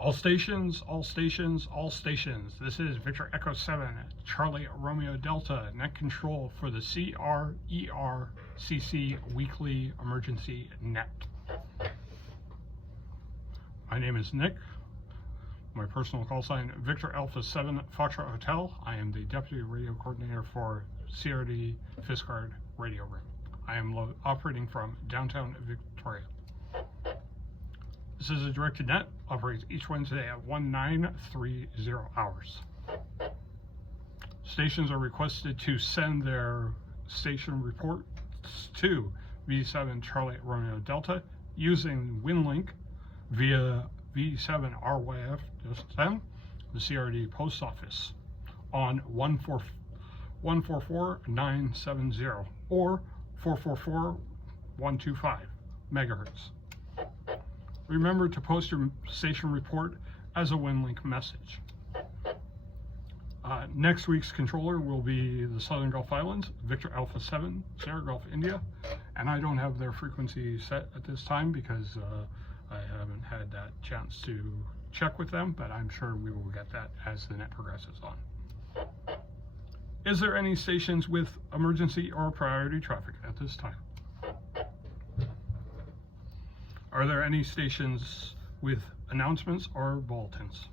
All stations, all stations, all stations. This is Victor Echo 7, Charlie Romeo Delta, net control for the CRERCC Weekly Emergency Net. My name is Nick. My personal call sign, Victor Alpha 7 Foxtrot Hotel. I am the Deputy Radio Coordinator for CRD Fiskard Radio Room. I am operating from downtown Victoria. This is a directed net, operates each Wednesday at 1930 hours. Stations are requested to send their station reports to V7 Charlie Romeo Delta using WinLink via V7RYF10, the CRD Post Office, on 144970 or 444125 megahertz. Remember to post your station report as a WinLink message. Next week's controller will be the Southern Gulf Islands, Victor Alpha 7, Sierra Gulf, India, and I don't have their frequency set at this time because I haven't had that chance to check with them, but I'm sure we will get that as the net progresses on. Is there any stations with emergency or priority traffic at this time? Are there any stations with announcements or bulletins?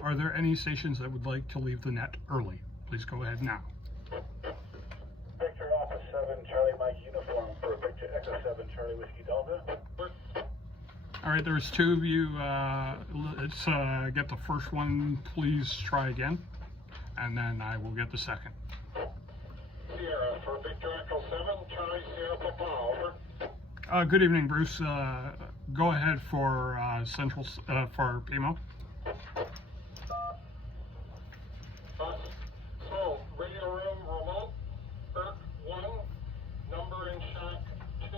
Are there any stations that would like to leave the net early? Please go ahead now. Victor Alpha 7, Charlie Mike uniform for Victor Echo 7, Charlie Whiskey Delta. All right, there's two of you. Let's get the first one. Please try again, and then I will get the second. Sierra for Victor Echo 7, Charlie Sierra Papa, over. Good evening, Bruce. Go ahead for Central for PMO. So, radio room remote, ERC 1, number in shack 2.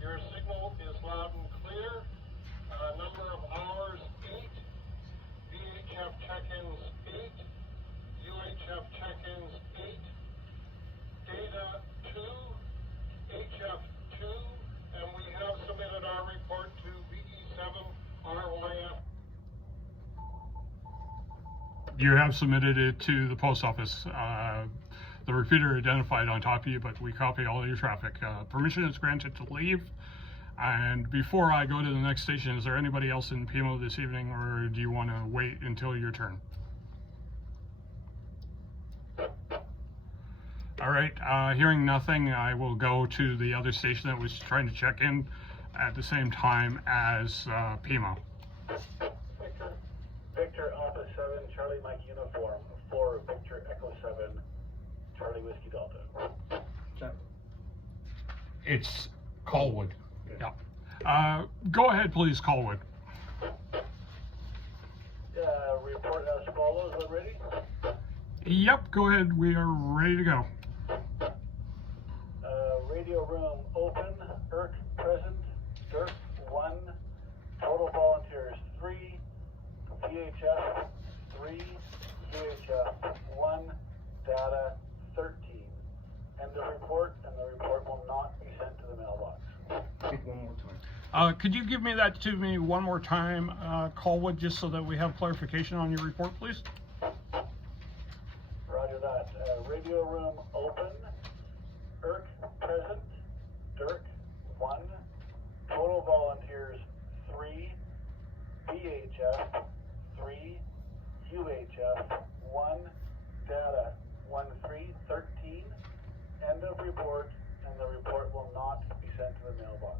Your signal is loud and clear. Number of hours 8. VHF check-ins 8. UHF check-ins 8. Data 2. HF 2. And we have submitted our report to VE7 RYF. You have submitted it to the post office. The repeater identified on top of you, but we copy all of your traffic. Permission is granted to leave. And before I go to the next station, is there anybody else in PMO this evening, or do you want to wait until your turn? All right, hearing nothing, I will go to the other station that was trying to check in at the same time as PMO. Victor Alpha 7, Charlie Mike uniform for Victor Echo 7, Charlie Whiskey Delta. It's Colwood. Yeah. Go ahead, please, Colwood. Report as follows already. Yep, go ahead. We are ready to go. Radio room open, ERC present, DIRC 1, total volunteers 3, VHF 3, UHF 1, data 13. End of report, and the report will not be sent to the mailbox. Speak one more time. Could you give me that to me one more time, Colwood, just so that we have clarification on your report, please? Roger that. Radio room open, ERC present, DIRC 1, total volunteers 3, VHF 3, UHF 1, data 1313. End of report, and the report will not be sent to the mailbox.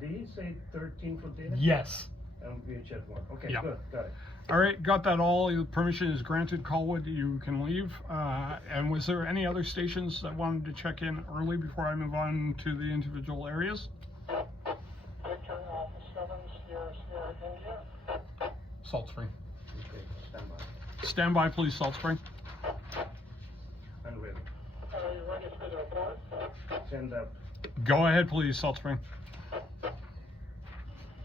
Did he say 13 for data? Yes. And VHF 1. Okay, Yeah. good, got it. All right, got that all. Your permission is granted, Colwood. You can leave. And was there any other stations that wanted to check in early before I move on to the individual areas? Victor Alpha 7, Sierra India. Salt Spring. Okay, stand by. Stand by, please, Salt Spring. And ready. Are you ready for the report? Send up. Go ahead, please, Salt Spring.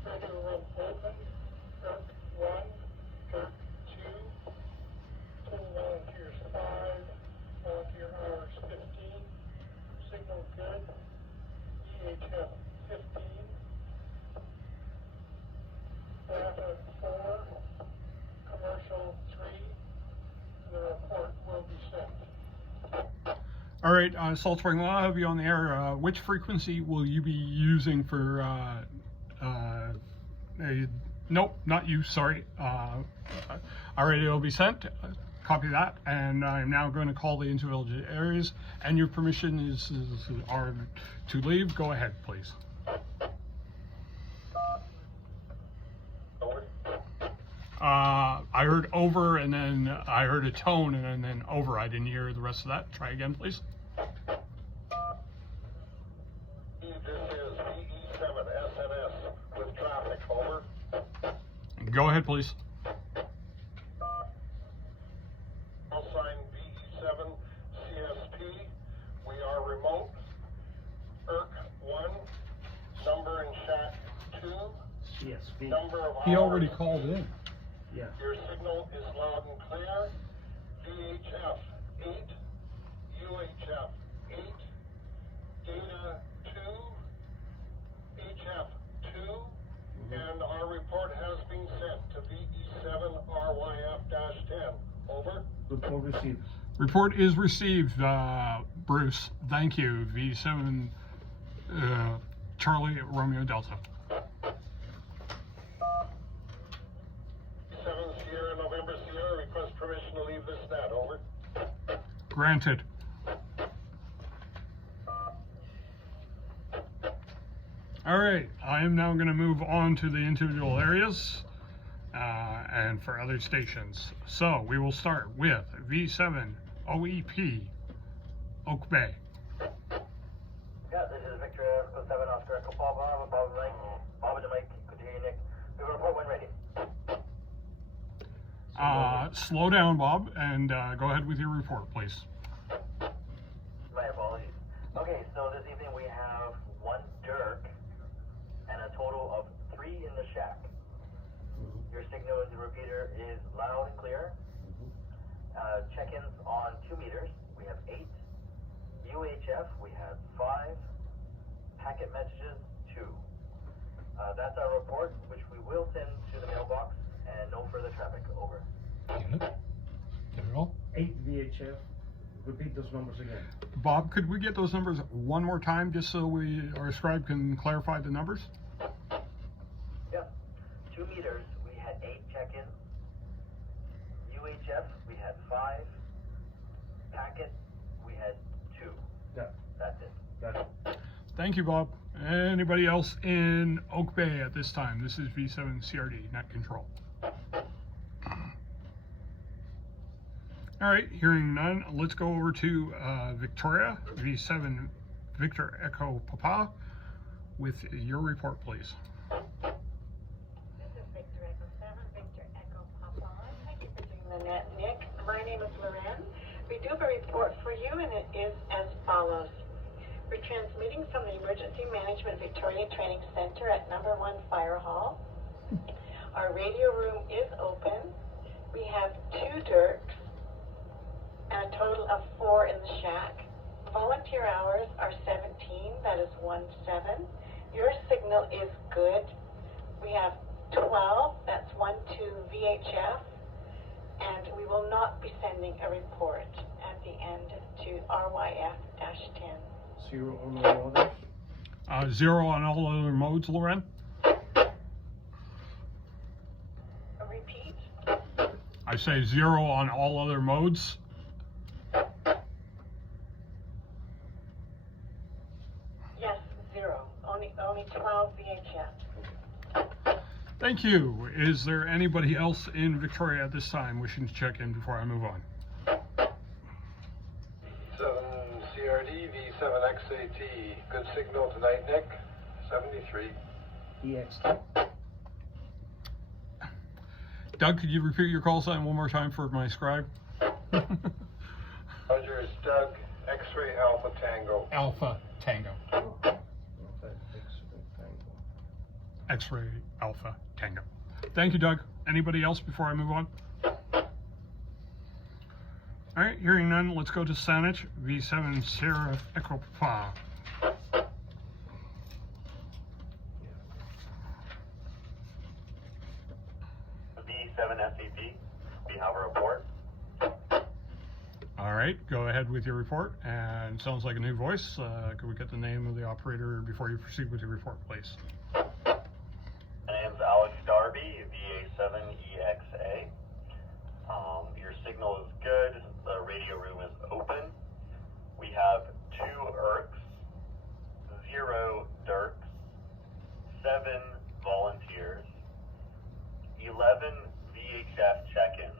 Radio room open, ERC 1, ERC 2, total volunteers 5, volunteer hours 15, signal good, VHF 15, All right, Salt Spring, while I have you on the air, which frequency will you be using for, nope, not you, sorry. Our radio will be sent, copy that, and I'm now going to call the individual areas, and your permission is to leave. Go ahead, please. Over. I heard over, and then I heard a tone, and then over. I didn't hear the rest of that. Try again, please. This is VE7 SNS with traffic, over. Go ahead, please. Call sign VE7 CSP. We are remote. ERC 1, number in shack 2, CSP. number of He hours. already called in. Yeah. Your signal is loud and clear. VHF 8, UHF 8, data 2, HF 2, and our report has been sent to VE7 RYF-10. Over. Report received. Report is received, Bruce. Thank you. V7 Charlie Romeo Delta. 7 Sierra November Sierra, request permission to leave this net. Over. Granted. All right, I am now going to move on to the individual areas and for other stations. So we will start with V7 OEP, Oak Bay. Yeah, this is Victor Echo 7 Oscar Echo Papa, Bob Mike, Bob and Mike, good to hear you, Nick. We will report when ready. Slow down, Bob, and go ahead with your report, please. My apologies. Okay, so this evening we have 1 Dirk and a total of 3 in the shack. Your signal in the repeater is loud and clear. Check-ins on 2 meters, we have 8. UHF, we have 5. Packet messages, 2. That's our report, which we will send to the mailbox, and no further traffic. Over. Get it? Get it all? 8 VHF. Repeat those numbers again. Bob, could we get those numbers one more time just so our scribe can clarify the numbers? Yeah. 2 meters, we had 8 check-ins. UHF, we had 5. Packet, we had 2. Yeah. That's it. Got it. Thank you, Bob. Anybody else in Oak Bay at this time? This is V7 CRD, net control. All right, hearing none, let's go over to Victoria, V7 Victor Echo Papa, with your report, please. This is Victor Echo 7, Victor Echo Papa. Thank you for doing the net, Nick. My name is Loren. We do have a report for you, and it is as follows. We're transmitting from the Emergency Management Victoria Training Center at number 1 Fire Hall. Our radio room is open. We have 2 Dirks and a total of 4 in the shack. Volunteer hours are 17, that is 1-7. Your signal is good. We have 12, that's 1-2 VHF, and we will not be sending a report at the end to RYF-10. 0 on all others. 0 on all other modes, Loren. Repeat. I say 0 on all other modes. Yes, 0. Only 12 VHF. Thank you. Is there anybody else in Victoria at this time wishing to check in before I move on? 7 CRD, V7 XAT. Good signal tonight, Nick. 73. EXT. Doug, could you repeat your call sign one more time for my scribe? Roger, it's Doug. X-ray Alpha Tango. Alpha Tango. Okay. Tango. X-ray Alpha Tango. Thank you, Doug. Anybody else before I move on? All right, hearing none, let's go to Saanich, V7 Sierra Echo Papa. V7 SCP, we have a report. All right. right, go ahead with your report, and sounds like a new voice. Could we get the name of the operator before you proceed with your report, please? My name's Alex Darby, VA7EXA. Your signal is good. The radio room is open. We have 2 ERCs, 0 DIRCs, 7 volunteers, 11 VHF check-ins,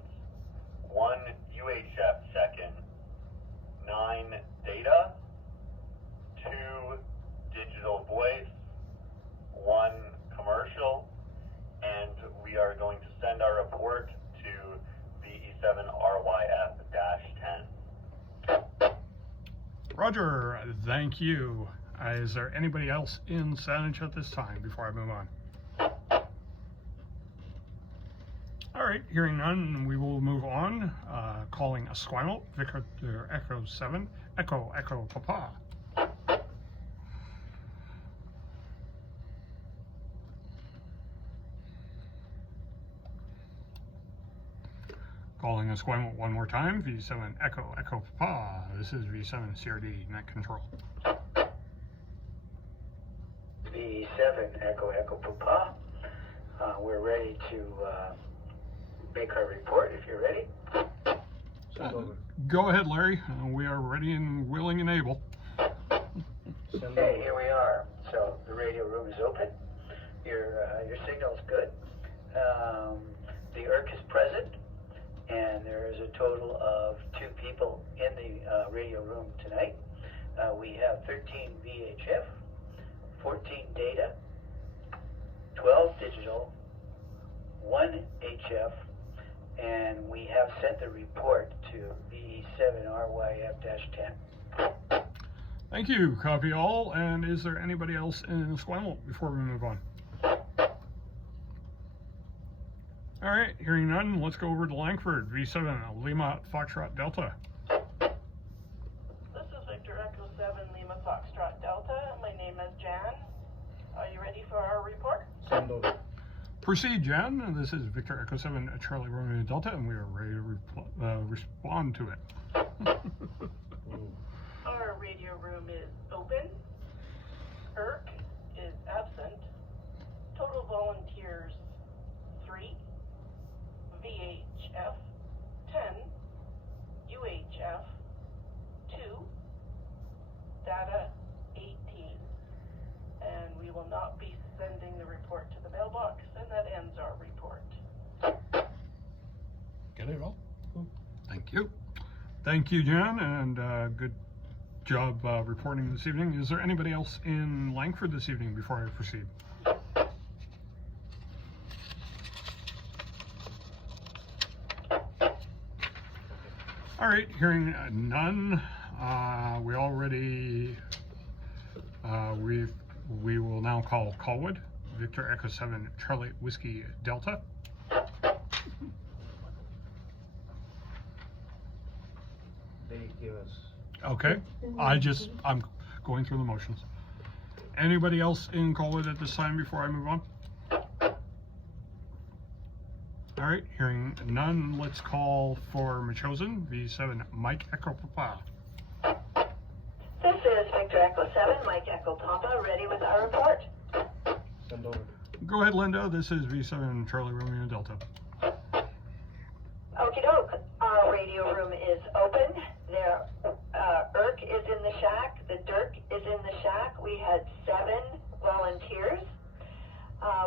1 UHF check-in, 9 data, 2 digital voice, 1 commercial, and we are going to send our report to VE7RYF-10. Roger, thank you. Is there anybody else in Saanich at this time before I move on? All right, hearing none, we will move on. Calling Esquimalt, Victor Echo 7, Echo Papa. Calling Esquimalt one more time, V7 Echo Papa. This is V7 CRD Net Control. V7 Echo Papa. We're ready to make our report if you're ready. Send over. Go ahead, Larry. We are ready and willing and able. Send Okay, over. here we are. So the radio room is open. Your signal's good. The ERC is present, and there is a total of 2 people in the radio room tonight. We have 13 VHF, 14 data, 12 digital, 1 HF, and we have sent the report to VE7RYF-10. Thank you. Copy all. And is there anybody else in Esquimalt before we move on? All right, hearing none, let's go over to Langford, V7 Lima Foxtrot Delta. This is Victor Echo 7 Lima Foxtrot Delta. My name is Jan. Are you ready for our report? Send over. Proceed, Jan. This is Victor Echo 7 Charlie Romeo Delta, and we are ready to respond to it. Our radio room is open. ERC is absent. Total volunteers 3. VHF 10. UHF 2. Data 18. And we will not be sending the report to the mailbox, and that ends our report. Get it all? Thank you. Thank you, Jan, and good job reporting this evening. Is there anybody else in Langford this evening before I proceed? All right, hearing none, we already, we will now call Colwood, Victor Echo 7 Charlie Whiskey Delta. They give us. Okay, I'm going through the motions. Anybody else in Colwood at this time before I move on? All right, hearing none, let's call for Machosen, V7 Mike Echo Papa. This is Victor Echo 7, Mike Echo Papa, ready with our report. Send over. Go ahead, Linda. This is V7 Charlie Romeo Delta. Okie doke. Our radio room is open. There, ERC is in the shack. The DIRC is in the shack. We had 7 volunteers.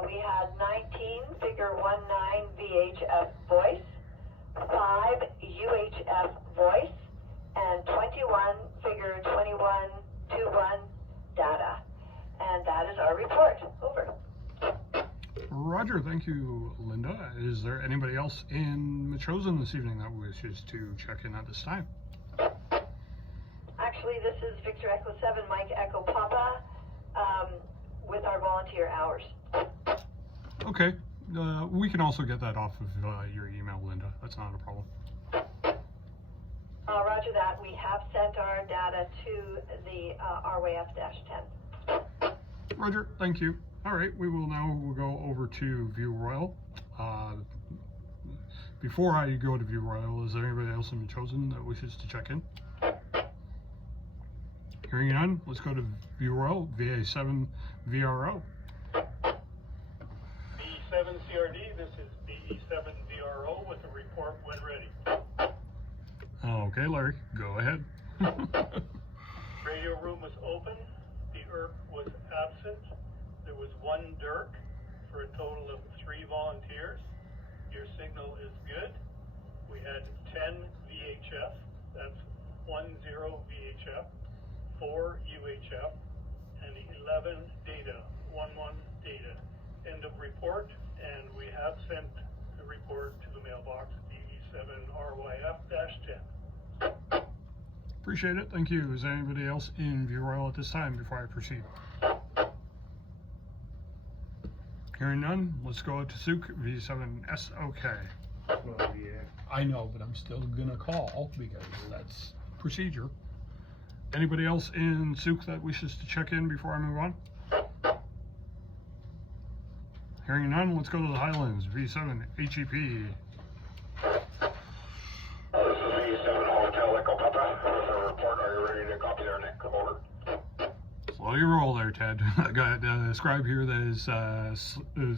We had 19 figure 19 VHF voice, 5 UHF voice, and 21 figure 2121 data. And that is our report. Over. Roger, thank you, Linda. Is there anybody else in Machosen this evening that wishes to check in at this time? Actually, this is Victor Echo 7, Mike Echo Papa, with our volunteer hours. Okay, we can also get that off of your email, Linda. That's not a problem. Roger that. We have sent our data to the RYF-10. Roger, thank you. All right, we will now go over to View Royal. Before I go to View Royal, is there anybody else been chosen that wishes to check in? Hearing none, let's go to View Royal, VA7 VRO. B7 CRD, this is B7 VRO with a report when ready. Okay, Larry, go ahead. Radio room was open, the ERC was absent, there was one DIRC for a total of 3 volunteers. Your signal is good. We had 10 VHF, that's 10 VHF, 4 UHF, and 11 data, 11 data. End of report, and we have sent the report to the mailbox DE7RYF-10. Appreciate it, thank you. Is there anybody else in View Royal at this time before I proceed? Hearing none, let's go to Souk V7SOK. No, yeah. I know, but I'm still gonna call because that's procedure. Anybody else in Souk that wishes to check in before I move on? Hearing none, let's go to the Highlands, V7 HEP. This is V7 Hotel Echo Papa. With a report, are you ready to copy there, Nick? Over. Slow your roll there, Ted. I got a scribe here that is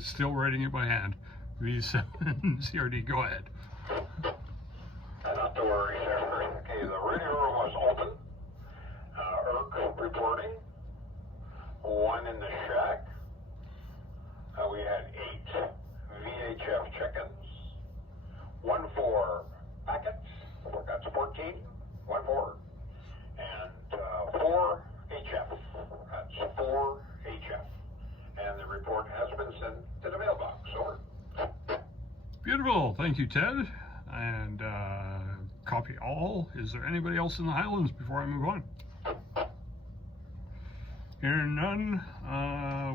still writing it by hand. V7 CRD, go ahead. Not to worry, sir. Okay, the radio room was open. ERC reporting. 1 in the shack. We had 8 VHF check-ins. 1 for packets. That's 14. 1 for. And 4 HF. That's 4 HF. And the report has been sent to the mailbox. Over. Beautiful, thank you, Ted. And copy all. Is there anybody else in the Highlands before I move on? Hearing none,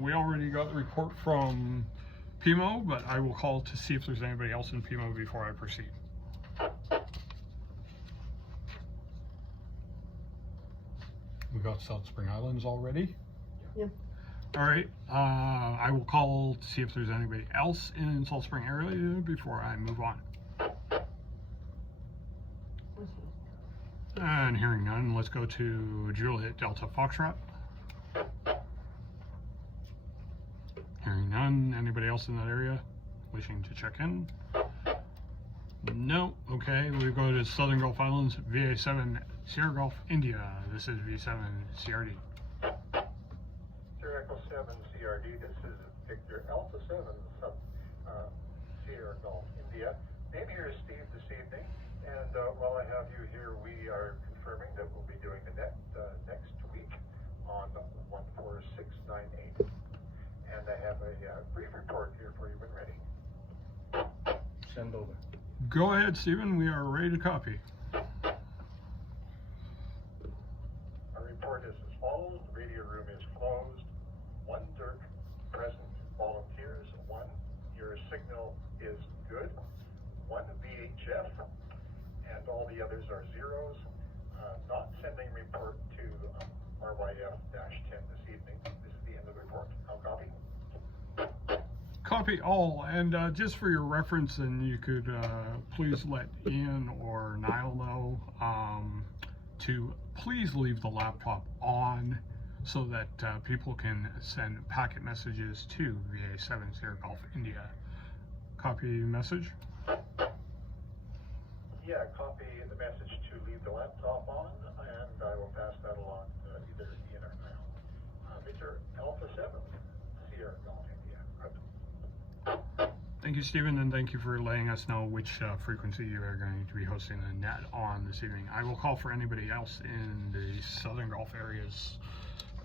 we already got the report from PMO, but I will call to see if there's anybody else in PMO before I proceed. We got South Spring Islands already? Yep. All right, I will call to see if there's anybody else in Salt Spring area before I move on. And hearing none, let's go to Juliet Delta Foxtrot. Hearing none, anybody else in that area wishing to check in? No, okay, we go to Southern Gulf Islands, VA7 Sierra Gulf, India. This is V7 CRD. Sierra Echo 7 CRD, this is Victor Alpha 7 Sierra Gulf, India. Name here is Steve this evening, and while I have you here, we are confirming that we'll be doing the net next week on 14698. And I have a brief report here for you when ready. Send over. Go ahead, Stephen, we are ready to copy. Our report is as follows. The radio room is closed. 1 DIRC present. Volunteers, 1. Your signal is good. 1 VHF. And all the others are zeros. Not sending report to RYF-10 this evening. This is the end of the report. I'll copy. Copy all, and just for your reference, and you could please let Ian or Niall know to please leave the laptop on so that people can send packet messages to VA7 Sierra Gulf, India. Copy message. Yeah, copy the message to leave the laptop on, and I will pass that along to either Ian or Niall. Victor Alpha 7, Sierra Gulf, India. Thank you, Stephen, and thank you for letting us know which frequency you are going to be hosting the net on this evening. I will call for anybody else in the Southern Gulf areas,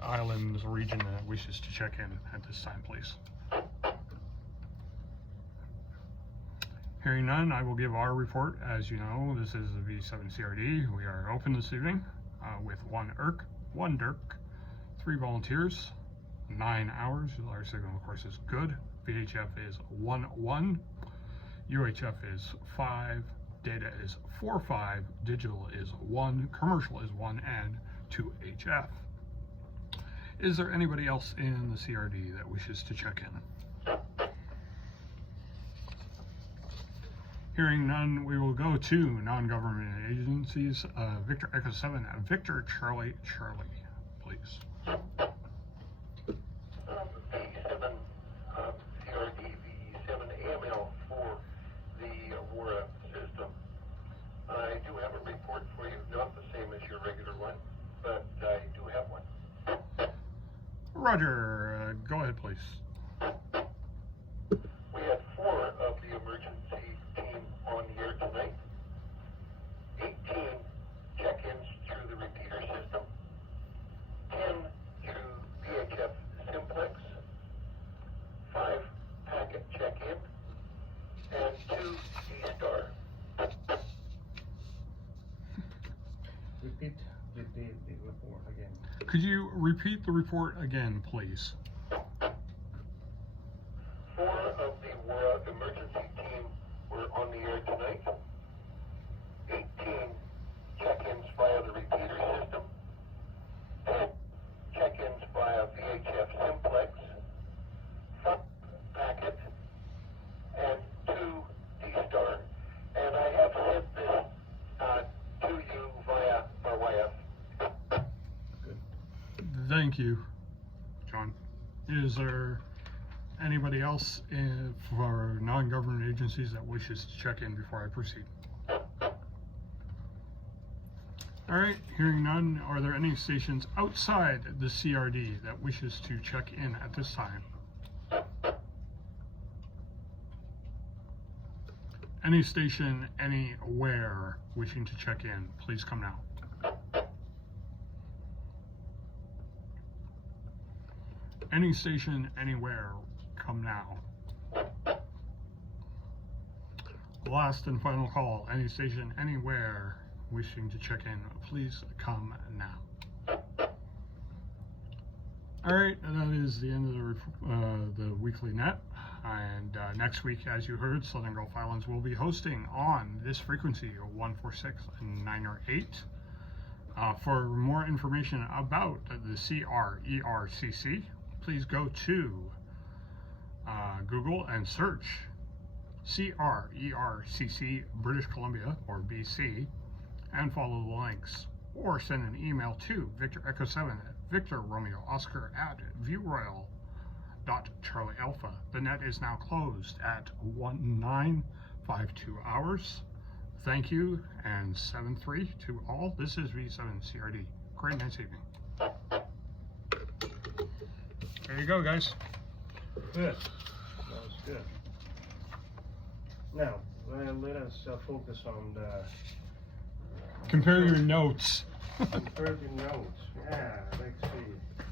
islands, region that wishes to check in at this time, please. Hearing none, I will give our report. As you know, this is the V7 CRD. We are open this evening with 1 ERC, 1 DIRC, 3 volunteers, 9 hours. Our signal, of course, is good. VHF is 1-1, UHF is 5, data is 4-5, digital is 1, commercial is 1, and 2 HF. Is there anybody else in the CRD that wishes to check in? Hearing none, we will go to non-government agencies. Victor Echo 7, Victor Charlie, please. V7, CRD V7 AML for the Aurora system. I do have a report for you, not the same as your regular one, but I do have one. Roger, go ahead, please. We had 4 of the emergency team on the air tonight. 18 check-ins through the repeater system. 10 through VHF simplex. 5 packet check-in. And 2 D-Star. Repeat the report again. Could you repeat the report again, please? 4 of the Aurora emergency team were on the air tonight. 18 check-ins via the repeater system. 10 check-ins via VHF simplex. 5 packet. And 2 D-Star. And I have sent this to you via my wife. Thank you, John. Is there anybody else for non-government agencies that wishes to check in before I proceed? All right, hearing none, are there any stations outside the CRD that wishes to check in at this time? Any station anywhere wishing to check in, please come now. Any station anywhere, come now. Last and final call, any station anywhere wishing to check in, please come now. All right, that is the end of the weekly net. And next week, as you heard, Southern Gulf Islands will be hosting on this frequency, 146.908. For more information about the CRERCC, please go to Google and search CRERCC British Columbia, or BC, and follow the links. Or send an email to Victor Echo 7 at Victor Romeo Oscar at viewroyal.charliealpha. The net is now closed at 1952 hours. Thank you, and 7-3 to all. This is V7 CRD. Great night's evening. There you go, guys. Good. That was good. Now, let us focus on the Compare your notes. comparative notes. Yeah, let's